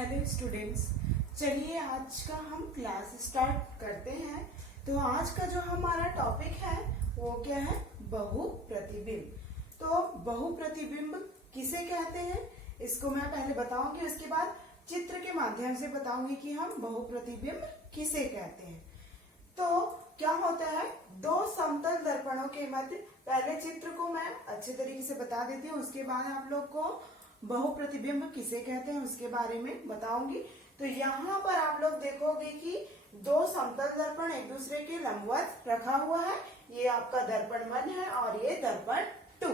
Hello students, चलिए आज का हम क्लास स्टार्ट करते हैं। तो आज का जो हमारा टॉपिक है वो क्या है? बहुप्रतिबिंब। तो बहुप्रतिबिंब किसे कहते हैं इसको मैं पहले बताऊंगी, उसके बाद चित्र के माध्यम से बताऊंगी कि हम बहुप्रतिबिंब किसे कहते हैं। तो क्या होता है, दो समतल दर्पणों के मध्य, पहले चित्र को मैं अच्छे तरीके से बता देती हूँ, उसके बाद आप लोग को बहुप्रतिबिंब किसे कहते हैं उसके बारे में बताऊंगी। तो यहाँ पर आप लोग देखोगे कि दो समतल दर्पण एक दूसरे के लंबवत रखा हुआ है। ये आपका दर्पण 1 है और ये दर्पण 2।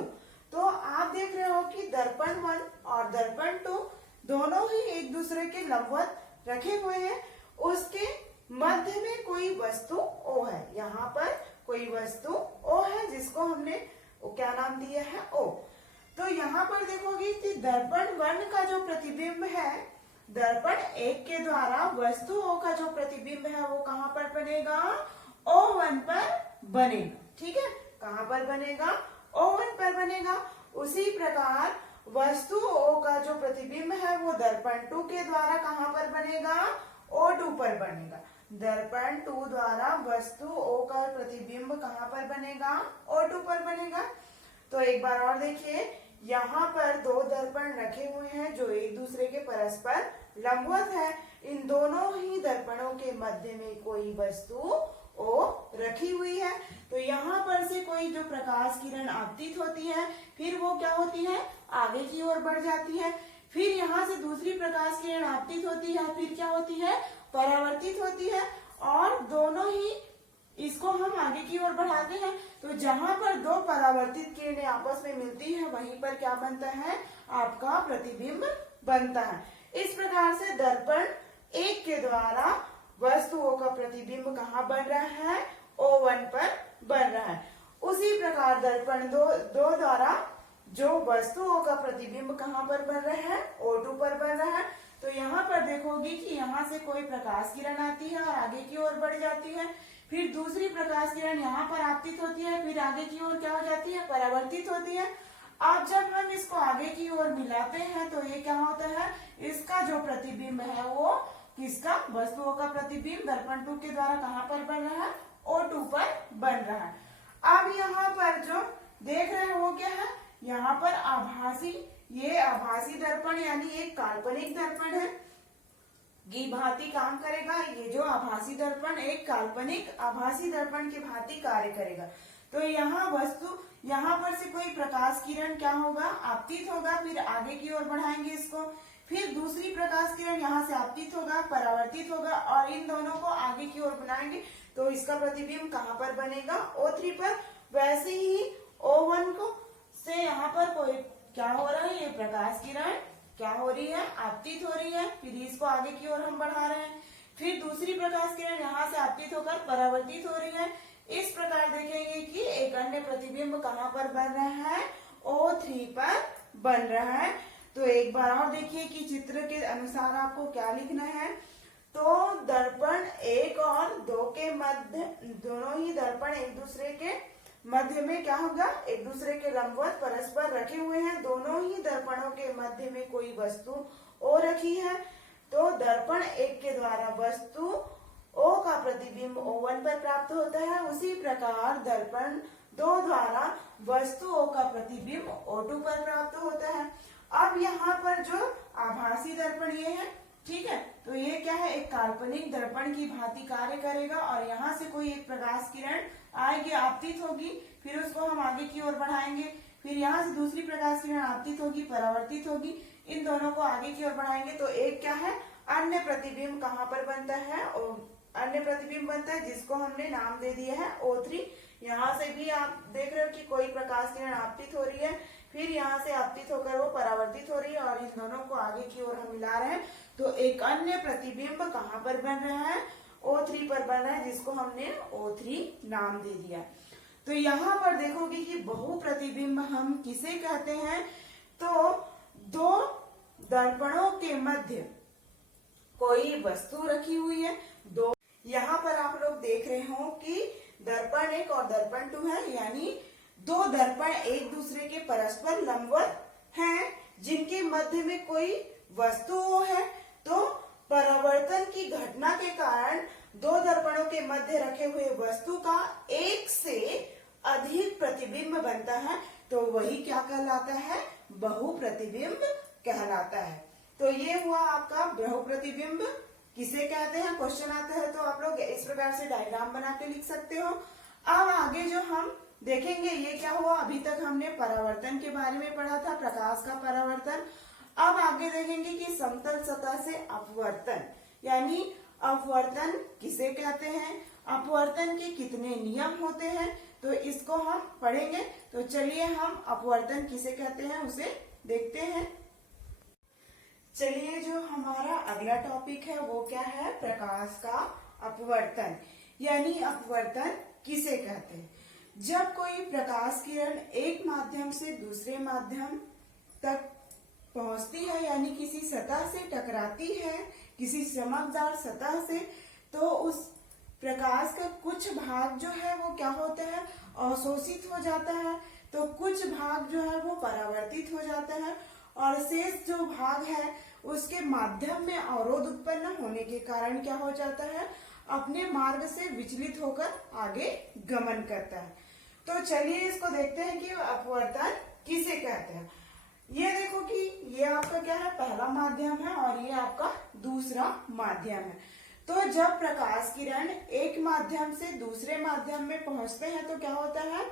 तो आप देख रहे हो कि दर्पण 1 और दर्पण 2 दोनों ही एक दूसरे के लंबवत रखे हुए हैं। उसके मध्य में कोई वस्तु O है। यहाँ पर कोई वस्तु O है जिसको हमने क्या नाम दिया है? O। तो यहाँ पर देखोगे कि दर्पण 1 का जो प्रतिबिंब है, दर्पण 1 के द्वारा वस्तु O का जो प्रतिबिंब है वो कहाँ पर बनेगा? O1 पर बनेगा। ठीक है, कहाँ पर बनेगा? O1 पर बनेगा। उसी प्रकार वस्तु O का जो प्रतिबिंब है वो दर्पण 2 के द्वारा कहाँ पर बनेगा? O2 पर बनेगा। दर्पण 2 द्वारा वस्तु O का प्रतिबिंब कहाँ पर बनेगा? O2 पर बनेगा। तो एक बार और देखिए, यहाँ पर दो दर्पण रखे हुए हैं जो एक दूसरे के परस्पर लंबवत है। इन दोनों ही दर्पणों के मध्य में कोई वस्तु O रखी हुई है। तो यहाँ पर से कोई जो प्रकाश किरण आपतित होती है, फिर वो क्या होती है? आगे की ओर बढ़ जाती है। फिर यहाँ से दूसरी प्रकाश किरण आपतित होती है, फिर क्या होती है? परावर्तित होती है। और दोनों ही इसको हम आगे की ओर बढ़ाते हैं। तो जहां पर दो परावर्तित किरणें आपस में मिलती है वहीं पर क्या बनता है? आपका प्रतिबिंब बनता है। इस प्रकार से दर्पण 1 के द्वारा वस्तुओं का प्रतिबिंब कहाँ बन रहा है? O1 पर बन रहा है। उसी प्रकार दर्पण 2 द्वारा जो वस्तुओं का प्रतिबिंब कहाँ पर बन रहा है? O2 पर बन रहा है। तो यहाँ पर देखोगे कि यहाँ से कोई प्रकाश किरण आती है और आगे की ओर बढ़ जाती है। फिर दूसरी प्रकाश किरण यहाँ पर आपतित होती है, फिर आगे की ओर क्या हो जाती है? परावर्तित होती है। अब जब हम इसको आगे की ओर मिलाते हैं तो ये क्या होता है? इसका जो प्रतिबिंब है वो किसका? वस्तुओं का प्रतिबिंब दर्पण 2 के द्वारा कहाँ पर बन रहा है? O2 पर बन रहा है। अब यहाँ पर जो देख रहे हैं वो क्या है? यहाँ पर आभासी, ये आभासी दर्पण यानी एक काल्पनिक दर्पण है की भांति काम करेगा। ये जो आभासी दर्पण एक काल्पनिक आभासी दर्पण की भांति कार्य करेगा। तो यहाँ वस्तु, यहाँ पर से कोई प्रकाश किरण क्या होगा? आपतित होगा, फिर आगे की ओर बढ़ाएंगे इसको, फिर दूसरी प्रकाश किरण यहाँ से आपतित होगा, परावर्तित होगा और इन दोनों को आगे की ओर बनाएंगे। तो इसका प्रतिबिंब कहाँ पर बनेगा? O3 पर। वैसे ही O1 को से यहाँ पर कोई क्या हो रहा है? ये प्रकाश किरण क्या हो रही है? आपतित हो रही है। फिर इसको आगे की ओर हम बढ़ा रहे हैं। फिर दूसरी प्रकाश किरण यहाँ से आपतित होकर परावर्तित हो रही है। इस प्रकार देखेंगे कि एक अन्य प्रतिबिंब कहाँ पर बन रहा है? O3 पर बन रहा है। तो एक बार और देखिए कि चित्र के अनुसार आपको क्या लिखना है। तो दर्पण 1 और 2 के मध्य, दोनों ही दर्पण एक दूसरे के मध्य में क्या होगा? एक दूसरे के लंबवत परस्पर रखे हुए हैं। दोनों ही दर्पणों के मध्य में कोई वस्तु O रखी है। तो दर्पण 1 के द्वारा वस्तु O का प्रतिबिंब O1 पर प्राप्त होता है। उसी प्रकार दर्पण 2 द्वारा वस्तु O का प्रतिबिंब O2 पर प्राप्त होता है। अब यहाँ पर जो आभासी दर्पण ये है, ठीक है, तो ये क्या है? एक काल्पनिक दर्पण की भांति कार्य करेगा और यहाँ से कोई एक प्रकाश किरण आएगी, आपतित होगी, फिर उसको हम आगे की ओर बढ़ाएंगे, फिर यहाँ से दूसरी प्रकाश किरण आपतित होगी, परावर्तित होगी, इन दोनों को आगे की ओर बढ़ाएंगे। तो एक क्या है? अन्य प्रतिबिंब कहाँ पर बनता है? अन्य प्रतिबिंब बनता है जिसको हमने नाम दे दिया है O3। यहाँ से भी आप देख रहे हो कि कोई प्रकाश किरण आपतित हो रही है, फिर यहाँ से आपतित होकर वो परावर्तित हो रही है और इन दोनों को आगे की ओर हम मिला रहे हैं। तो एक अन्य प्रतिबिंब कहाँ पर बन रहा है? O3 पर बन रहा है जिसको हमने O3 नाम दे दिया। तो यहाँ पर देखोगे कि बहुप्रतिबिंब हम किसे कहते हैं? तो दो दर्पणों के मध्य कोई वस्तु रखी हुई है। दो, यहाँ पर आप लोग देख रहे हो कि दर्पण 1 और दर्पण 2 है, यानी दो दर्पण एक दूसरे के परस्पर लंबवत हैं जिनके मध्य में कोई वस्तु है। तो अपवर्तन की घटना के कारण दो दर्पणों के मध्य रखे हुए वस्तु का एक से अधिक प्रतिबिंब बनता है तो वही क्या कहलाता है, बहुप्रतिबिंब कहलाता है। तो ये हुआ आपका बहुप्रतिबिंब किसे कहते हैं, क्वेश्चन आता है तो आप लोग इस प्रकार से डायग्राम बना के लिख सकते हो। अब आगे जो हम देखेंगे ये क्या हुआ, अभी तक हमने परावर्तन के बारे में पढ़ा था, प्रकाश का परावर्तन। अब आगे देखेंगे कि समतल सतह से अपवर्तन, यानी अपवर्तन किसे कहते हैं, अपवर्तन के कितने नियम होते हैं, तो इसको हम पढ़ेंगे। तो चलिए हम अपवर्तन किसे कहते हैं उसे देखते हैं। चलिए जो हमारा अगला टॉपिक है वो क्या है, प्रकाश का अपवर्तन, यानी अपवर्तन किसे कहते हैं। जब कोई प्रकाश किरण एक माध्यम से दूसरे माध्यम तक पहुंचती है, यानी किसी सतह से टकराती है, किसी चमकदार सतह से, तो उस प्रकाश का कुछ भाग जो है वो क्या होता है, अवशोषित हो जाता है, तो कुछ भाग जो है वो परावर्तित हो जाता है, और शेष जो भाग है उसके माध्यम में अवरोध उत्पन्न होने के कारण क्या हो जाता है, अपने मार्ग से विचलित होकर आगे गमन करता है। तो चलिए इसको देखते हैं कि अपवर्तन किसे कहते हैं। ये देखो कि ये आपका क्या है, पहला माध्यम है और ये आपका दूसरा माध्यम है। तो जब प्रकाश किरण एक माध्यम से दूसरे माध्यम में पहुंचते हैं तो क्या होता है,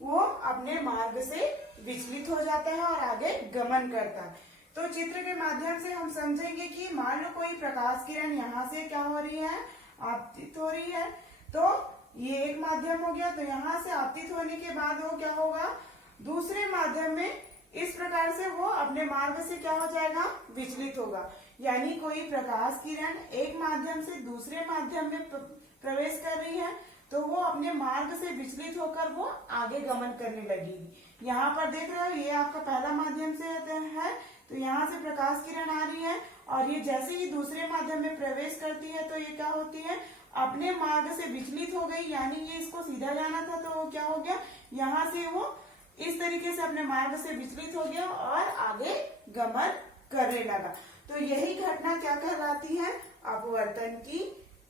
वो अपने मार्ग से विचलित हो जाता है और आगे गमन करता है। तो चित्र के माध्यम से हम समझेंगे कि मान लो कोई प्रकाश किरण यहाँ से क्या हो रही है, आपतित हो रही है, तो ये एक माध्यम हो गया, तो यहाँ से आपतित होने के बाद वो क्या होगा, दूसरे माध्यम में इस प्रकार से वो अपने मार्ग से क्या हो जाएगा, विचलित होगा। यानी कोई प्रकाश किरण एक माध्यम से दूसरे माध्यम में प्रवेश कर रही है तो वो अपने मार्ग से विचलित होकर वो आगे गमन करने लगेगी। यहाँ पर देख रहे हो ये आपका पहला माध्यम से है, तो यहाँ से प्रकाश किरण आ रही है और ये जैसे ही दूसरे माध्यम में प्रवेश करती है तो ये क्या होती है, अपने मार्ग से विचलित हो गई, यानी ये इसको सीधा जाना था तो वो क्या हो गया, यहाँ से वो इस तरीके से अपने मार्ग से विचलित हो गया और आगे गमन करने लगा। तो यही घटना क्या कहलाती है, अपवर्तन की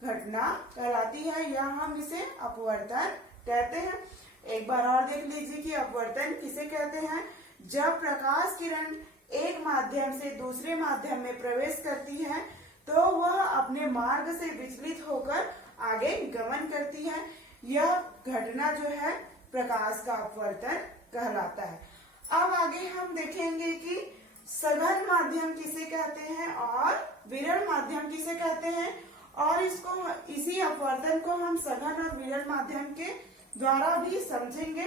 घटना कहलाती है, या हम इसे अपवर्तन कहते हैं। एक बार और देख लीजिए कि अपवर्तन किसे कहते हैं। जब प्रकाश किरण एक माध्यम से दूसरे माध्यम में प्रवेश करती है तो वह अपने मार्ग से विचलित होकर आगे गमन करती है। यह घटना जो है प्रकाश का अपवर्तन कहलाता है। अब आगे हम देखेंगे कि सघन माध्यम किसे कहते हैं और विरल माध्यम किसे कहते हैं, और इसको इसी अपवर्तन को हम सघन और विरल माध्यम के द्वारा भी समझेंगे।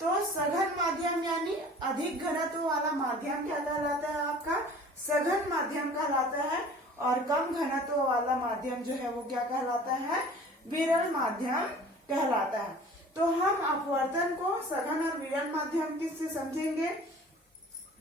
तो सघन माध्यम यानी अधिक घनत्व वाला माध्यम क्या कहलाता है, आपका सघन माध्यम कहलाता है, और कम घनत्व वाला माध्यम जो है वो क्या कहलाता है, विरल माध्यम कहलाता है। तो हम अपवर्तन को सघन और विरल माध्यम किससे समझेंगे।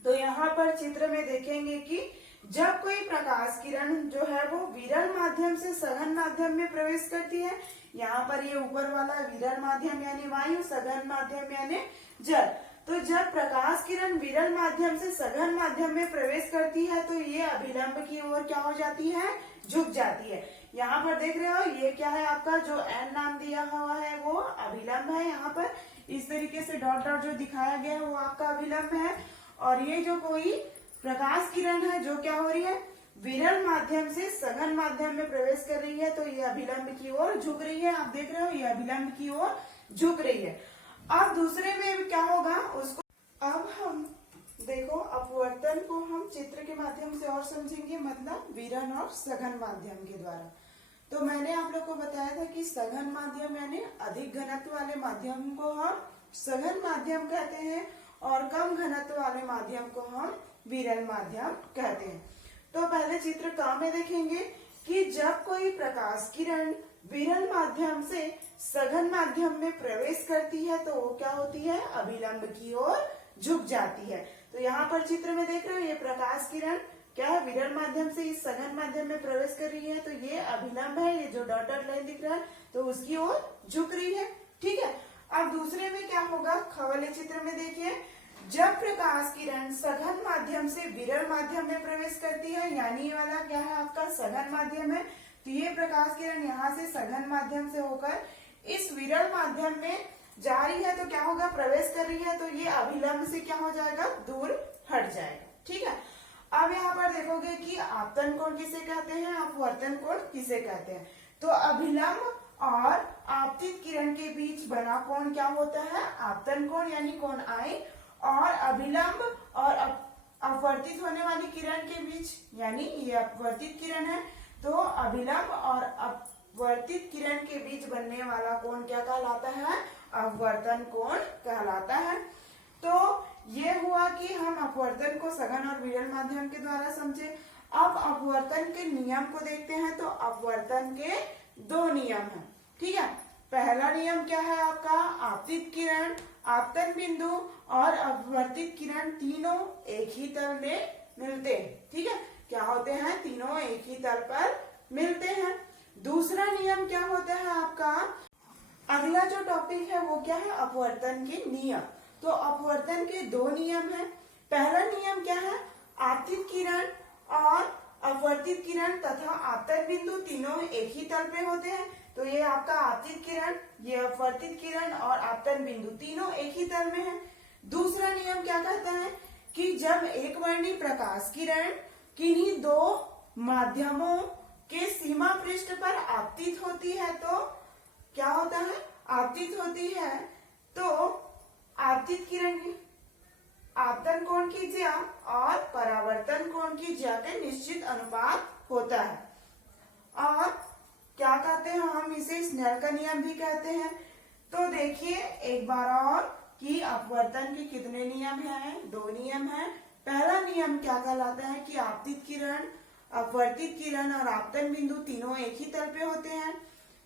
तो यहाँ पर चित्र में देखेंगे कि जब कोई प्रकाश किरण जो है वो विरल माध्यम से सघन माध्यम में प्रवेश करती है, यहाँ पर ये ऊपर वाला विरल माध्यम यानी वायु, सघन माध्यम यानी जल। तो जब प्रकाश किरण विरल माध्यम से सघन माध्यम में प्रवेश करती है तो ये अभिलंब की ओर क्या हो जाती है, झुक जाती है। यहाँ पर देख रहे हो ये क्या है, आपका जो एन नाम दिया हुआ है वो अभिलंब है। यहाँ पर इस तरीके से डॉट डॉट जो दिखाया गया है वो आपका अभिलंब है, और ये जो कोई प्रकाश किरण है जो क्या हो रही है, विरल माध्यम से सघन माध्यम में प्रवेश कर रही है, तो ये अभिलंब की ओर झुक रही है। आप देख रहे हो ये अभिलंब की ओर झुक रही है। अब दूसरे में क्या होगा उसको, अब हम देखो अपवर्तन को हम चित्र के माध्यम से और समझेंगे, मतलब विरल और सघन माध्यम के द्वारा। तो मैंने आप लोग को बताया था कि सघन माध्यम यानी अधिक घनत्व वाले माध्यम को हम सघन माध्यम कहते हैं, और कम घनत्व वाले माध्यम को हम विरल माध्यम कहते हैं। तो पहले चित्र का में देखेंगे कि जब कोई प्रकाश किरण विरल माध्यम से सघन माध्यम में प्रवेश करती है तो वो क्या होती है, अभिलंब की ओर झुक जाती है। तो यहाँ पर चित्र में देख रहे हो ये प्रकाश किरण क्या है, विरल माध्यम से इस सघन माध्यम में प्रवेश कर रही है, तो ये अभिलंब है, ये जो डॉटेड लाइन दिख रहा है तो उसकी ओर झुक रही है। ठीक है। अब दूसरे में क्या होगा, ख वाले चित्र में देखिए, जब प्रकाश किरण सघन माध्यम से विरल माध्यम में प्रवेश करती है, यानी ये वाला क्या है आपका सघन माध्यम है, तो ये प्रकाश किरण यहाँ से सघन माध्यम से होकर इस विरल माध्यम में जा रही है, तो क्या होगा, प्रवेश कर रही है, तो ये अभिलंब से क्या हो जाएगा, दूर हट जाएगा। ठीक है। अब यहाँ पर देखोगे कि आपतन कोण किसे कहते हैं, अपवर्तन कोण किसे कहते हैं। तो अभिलंब और आपतित किरण के बीच बना कोण क्या होता है, आपतन कोण यानी कोण आई, और अभिलंब और अपवर्तित होने वाली किरण के बीच, यानी ये अपवर्तित किरण है, तो अभिलंब और अपवर्तित किरण के बीच बनने वाला कोण क्या कहलाता है, अपवर्तन कोण कहलाता है। तो ये हुआ कि हम अपवर्तन को सघन और विरल माध्यम के द्वारा समझे। अब अपवर्तन के नियम को देखते हैं। तो अपवर्तन के दो नियम हैं। ठीक है। पहला नियम क्या है आपका, आपतित किरण, आपतन बिंदु और अपवर्तित किरण तीनों एक ही तल में मिलते हैं। ठीक है, क्या होते हैं, तीनों एक ही तल पर मिलते हैं। दूसरा नियम क्या होता है आपका, अगला जो टॉपिक है वो क्या है, अपवर्तन के नियम। तो अपवर्तन के दो नियम हैं। पहला नियम क्या है, आपतित किरण और अपवर्तित किरण तथा आपतन बिंदु तीनों एक ही तल पे होते हैं। तो ये आपका आपतित किरण, ये अपवर्तित किरण और आपतन बिंदु तीनों एक ही तल में है। दूसरा नियम क्या कहता है कि जब एक वर्णी प्रकाश किरण किन्हीं दो माध्यमों के सीमा पृष्ठ पर आपतित होती है, तो क्या होता है, आपतित होती है, तो आपतित किरण की आपतन कोण की ज्या और परावर्तन कोण की ज्या के निश्चित अनुपात होता है। और क्या कहते हैं हम इसे, स्नेल का नियम भी कहते हैं। तो देखिए एक बार और कि अपवर्तन के कितने नियम हैं, दो नियम हैं। पहला नियम क्या कहलाता है कि आपतित किरण, अपवर्तित किरण और आपतन बिंदु तीनों एक ही तल पे होते हैं।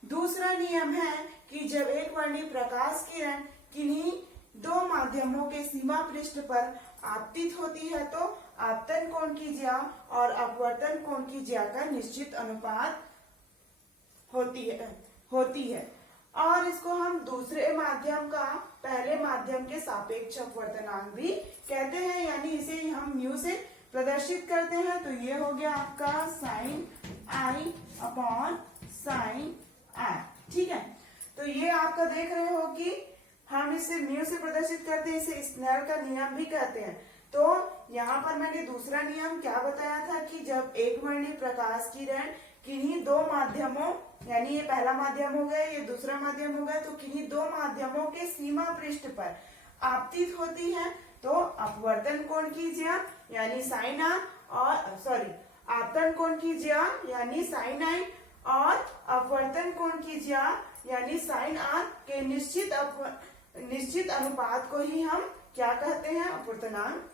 दूसरा नियम है कि जब एक वर्णी प्रकाश किरण किन्हीं दो माध्यमों के सीमा पृष्ठ पर आपतित होती है, तो आपतन कोण की ज्या और अपवर्तन कोण की ज्या का निश्चित अनुपात होती है। और इसको हम दूसरे माध्यम का पहले माध्यम के सापेक्ष अपवर्तनांक भी कहते हैं, यानी इसे हम म्यू से प्रदर्शित करते हैं। तो ये हो गया आपका साइन आई अपॉन साइन आई। ठीक है, तो ये आपका देख रहे हो कि हम इसे म्यू से प्रदर्शित करते हैं, इसे स्नेल का नियम भी कहते हैं। तो यहाँ पर मैंने दूसरा नियम क्या बताया था कि जब एक वर्णी प्रकाश किरण किन्हीं दो माध्यमों, यानी ये पहला माध्यम हो गया, ये दूसरा माध्यम हो गया, तो किन्हीं दो माध्यमों के सीमा पृष्ठ पर आपतित होती है, तो अपवर्तन कोण की ज्या यानी साइन आई और आपतन कोण की ज्या यानी साइन आई और अपवर्तन कोण की ज्या यानी साइन आर के निश्चित अनुपात को ही हम क्या कहते हैं, अपवर्तनांक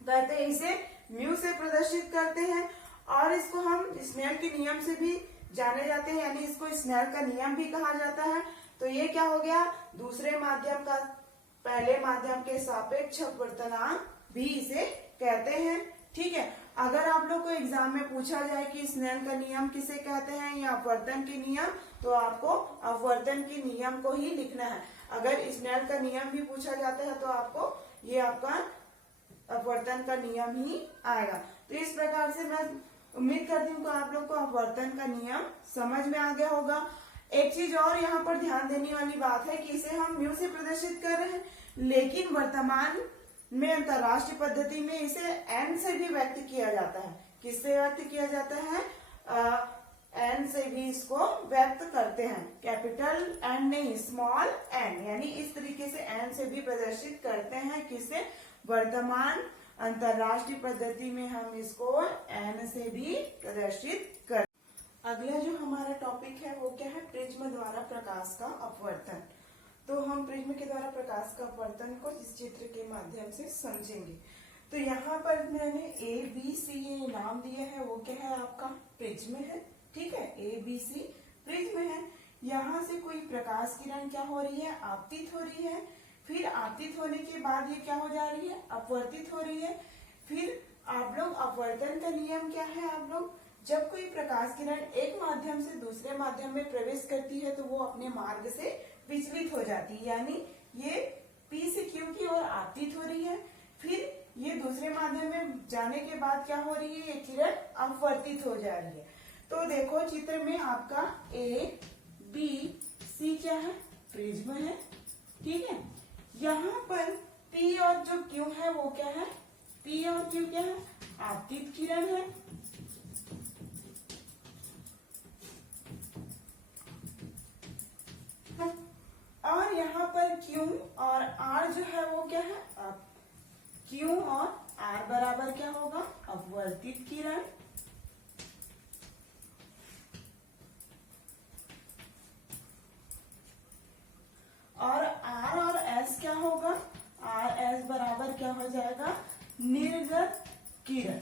कहते हैं। इसे म्यू से प्रदर्शित करते हैं और इसको हम स्नेल के नियम से भी जाने जाते हैं, यानी इसको स्नेल का नियम भी कहा जाता है। तो ये क्या हो गया, दूसरे माध्यम का पहले माध्यम के सापेक्ष अपवर्तनांक भी इसे कहते हैं। ठीक है, अगर आप लोग को एग्जाम में पूछा जाए कि स्नेल का नियम किसे कहते हैं या अपवर्तन के नियम, तो आपको अपवर्तन के नियम को ही लिखना है। अगर स्नेल का नियम भी पूछा जाता है तो आपको ये आपका अपवर्तन का नियम ही आएगा। तो इस प्रकार से मैं उम्मीद करती हूँ कि आप लोग को अपवर्तन का नियम समझ में आ गया होगा। एक चीज और यहाँ पर ध्यान देने वाली बात है कि इसे हम म्यू से प्रदर्शित कर रहे हैं, लेकिन वर्तमान में अंतरराष्ट्रीय पद्धति में इसे एन से भी व्यक्त किया जाता है। किससे व्यक्त किया जाता है, एन से भी इसको व्यक्त करते हैं। कैपिटल एन नहीं, स्मॉल एन, यानी इस तरीके से एन से भी प्रदर्शित करते हैं। किससे, वर्तमान अंतरराष्ट्रीय पद्धति में हम इसको एन से भी प्रदर्शित कर। अगला जो हमारा टॉपिक है वो क्या है, प्रिज्म द्वारा प्रकाश का अपवर्तन। तो हम प्रिज्म के द्वारा प्रकाश का अपवर्तन को इस चित्र के माध्यम से समझेंगे। तो यहाँ पर मैंने ए बी सी ये नाम दिया है, वो क्या है आपका प्रिज्म है। ठीक है, ए बी सी प्रिज्म है। यहाँ से कोई प्रकाश किरण क्या हो रही है, आपतित हो रही है। फिर आपतित होने के बाद ये क्या हो जा रही है, अपवर्तित हो रही है। फिर आप लोग अपवर्तन का नियम क्या है, आप लोग जब कोई प्रकाश किरण एक माध्यम से दूसरे माध्यम में प्रवेश करती है तो वो अपने मार्ग से विचलित हो जाती है, यानी ये P से Q की ओर आपतित हो रही है, फिर ये दूसरे माध्यम में जाने के बाद क्या हो रही है, ये किरण अपवर्तित हो जा रही है। तो देखो चित्र में आपका A, B, C क्या है, प्रिज्म है, ठीक है। यहाँ पर P और जो Q है वो क्या है, P और Q क्या है, आपतित किरण है। और यहाँ पर Q और R जो है वो क्या है, Q और R बराबर क्या होगा, अपवर्तित किरण। और R और S क्या होगा, R S बराबर क्या हो जाएगा, निर्गत किरण।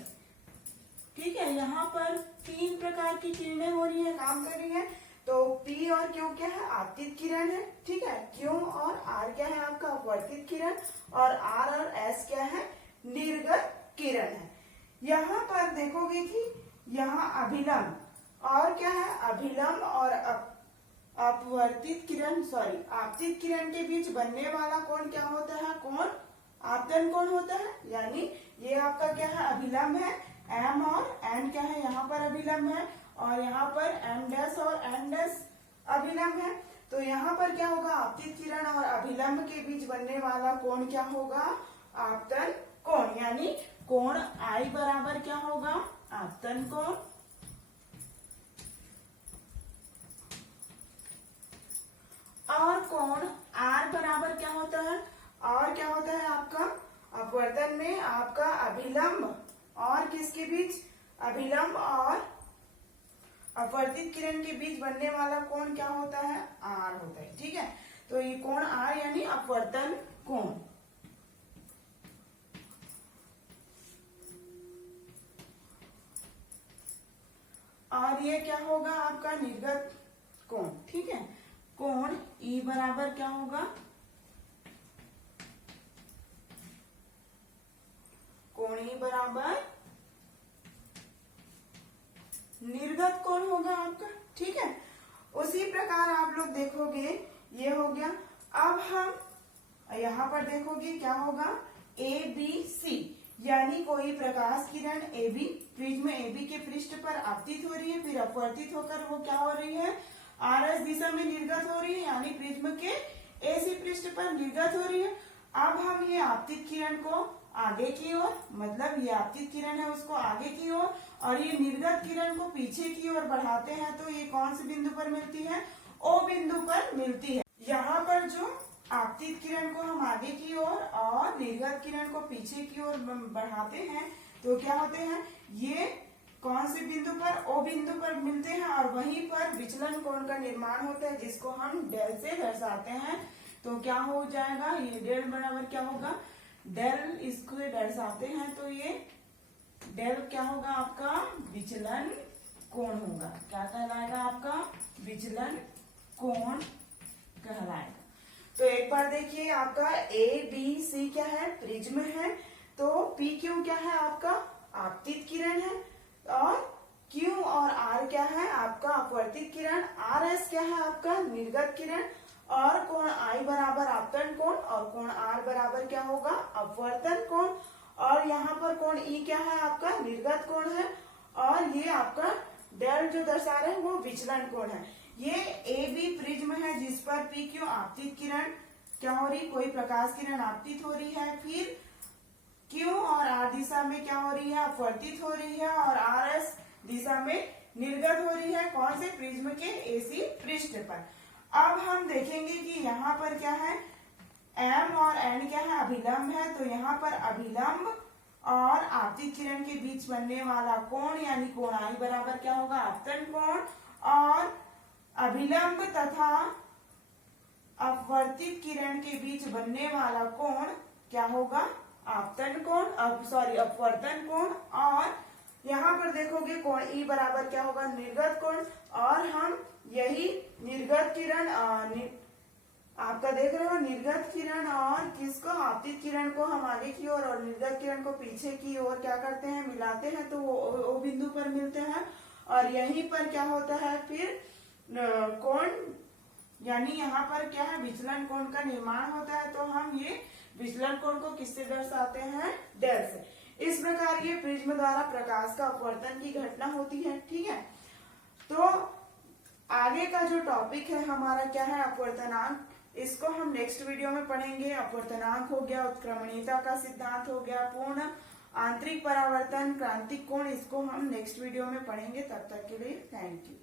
ठीक है, यहाँ पर 3 प्रकार की किरणें हो रही है, काम कर रही है। तो P और Q क्या है, आपतित किरण है, ठीक है। Q और R क्या है आपका, अपवर्तित किरण। और R और S क्या है, निर्गत किरण है। यहाँ पर देखोगे कि यहाँ अभिलंब और क्या है, अभिलंब और अपवर्तित किरण आपतित किरण के बीच बनने वाला कोण क्या होता है, कोण आपतन कोण होता है। यानी ये आपका क्या है, अभिलंब है, M और N क्या है, यहाँ पर अभिलंब है, और यहाँ पर M डैश और N डैश अभिलंब है। तो यहाँ पर क्या होगा, आपतित किरण और अभिलंब के बीच बनने वाला कोण क्या होगा, आपतन कोण। यानी कोण I बराबर क्या होगा, आपतन कोण। और कोण R बराबर क्या होता है, और क्या होता है आपका, अपवर्तन में आपका अभिलंब और किसके बीच, अभिलंब और अपवर्तित किरण के बीच बनने वाला कोण क्या होता है, R होता है, ठीक है। तो ये कोण R यानी अपवर्तन कोण। और ये क्या होगा आपका, निर्गत कोण, ठीक है। कोण E बराबर क्या होगा, कोण E बराबर निर्गत कोण होगा आपका, ठीक है। उसी प्रकार आप लोग देखोगे, ये हो गया। अब हम यहाँ पर देखोगे क्या होगा, A B C, यानी कोई प्रकाश किरण AB प्रिज्म AB के पृष्ठ पर आपतित हो रही है, फिर अपवर्तित होकर वो क्या हो रही है, RS दिशा में निर्गत हो रही है, यानी प्रिज्म के AC पृष्ठ पर निर्गत हो रही है। अब हम ये आपतित किरण को आगे की ओर, मतलब ये आपतित किरण है उसको आगे की ओर, और ये निर्गत किरण को पीछे की ओर बढ़ाते हैं। तो ये कौन से बिंदु पर मिलती है, O बिंदु पर मिलती है। यहाँ पर जो आपतित किरण को हम आगे की ओर और निर्गत किरण को पीछे की ओर बढ़ाते हैं, तो क्या होते हैं, ये कौन से बिंदु पर, O बिंदु पर मिलते हैं, और वहीं पर विचलन कोण का निर्माण होता है, जिसको हम डेल से दर्शाते हैं। तो क्या हो जाएगा, ये डेल बराबर क्या होगा, डेल, इसको दर्शाते हैं तो ये डेल क्या होगा आपका, विचलन कोण होगा। क्या कहलाएगा आपका, विचलन कोण कहलाएगा। तो एक बार देखिए, आपका A B C क्या है, प्रिज्म है। तो P Q क्या है आपका, आपतित किरण है। और Q और R क्या है आपका, अपवर्तित किरण। R S क्या है आपका, निर्गत किरण। और कोण I बराबर आपतन कोण, और कोण R बराबर क्या होगा, अपवर्तन कोण। और यहाँ पर कोण E क्या है आपका, निर्गत कोण है। और ये आपका डेल जो दर्शा रहे हैं वो विचलन कोण है। ये AB प्रिज्म है जिस पर PQ आपतित किरण क्या हो रही, कोई प्रकाश किरण आपतित हो रही है, फिर Q और R दिशा में क्या हो रही है, अपवर्तित हो रही है, और RS दिशा में निर्गत हो रही है, कौन से, प्रिज्म के AC पृष्ठ पर। अब हम देखेंगे कि यहाँ पर क्या है, M और N क्या है, अभिलंब है। तो यहाँ पर अभिलंब और आपतित किरण के बीच बनने वाला कोण, यानी कोण I बराबर क्या होगा, आपतन कोण। और अभिलंब तथा अपवर्तित किरण के बीच बनने वाला कोण क्या होगा, आपतन कोण, अपवर्तन कोण। और यहाँ पर देखोगे कोण E बराबर क्या होगा, निर्गत कोण। और हम यही निर्गत किरण आपका देख रहे हो, निर्गत किरण और किसको, आपतित किरण को हम आगे की ओर और निर्गत किरण को पीछे की ओर क्या करते हैं, मिलाते हैं, तो वो बिंदु पर मिलते हैं। और यहीं पर क्या होता है, फिर कोण यानी यहाँ पर क्या है, विचलन कोण का निर्माण होता है। तो हम ये विचलन कोण को किससे दर्शाते हैं, डेल से। इस प्रकार ये प्रिज्म द्वारा प्रकाश का अपवर्तन की घटना होती है। ठीक है, तो आगे का जो टॉपिक है हमारा क्या है, अपवर्तनांक। इसको हम नेक्स्ट वीडियो में पढ़ेंगे। अपवर्तनांक हो गया, उत्क्रमणीयता का सिद्धांत हो गया, पूर्ण आंतरिक परावर्तन, क्रांतिक कोण, इसको हम नेक्स्ट वीडियो में पढ़ेंगे। तब तक के लिए थैंक यू।